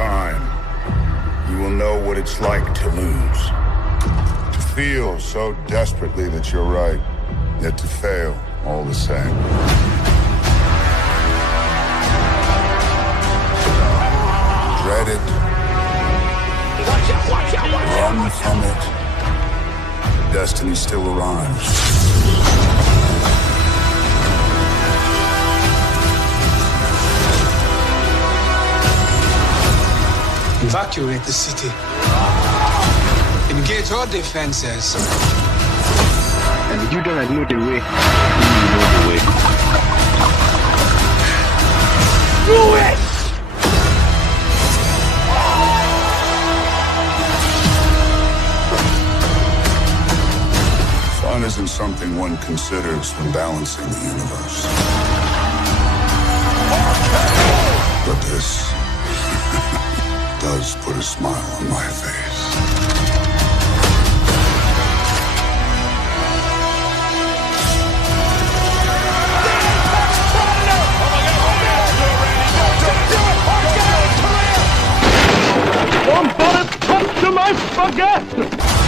time, you will know what it's like to lose. To feel so desperately that you're right, yet to fail all the same. Dread it. Run from it. Destiny still arrives. Evacuate the city. Engage all defenses. And you don't know the way. You know the way. Do it! Fun isn't something one considers when balancing the universe. But this does put a smile on my face. Don't put it up to my spaghetti!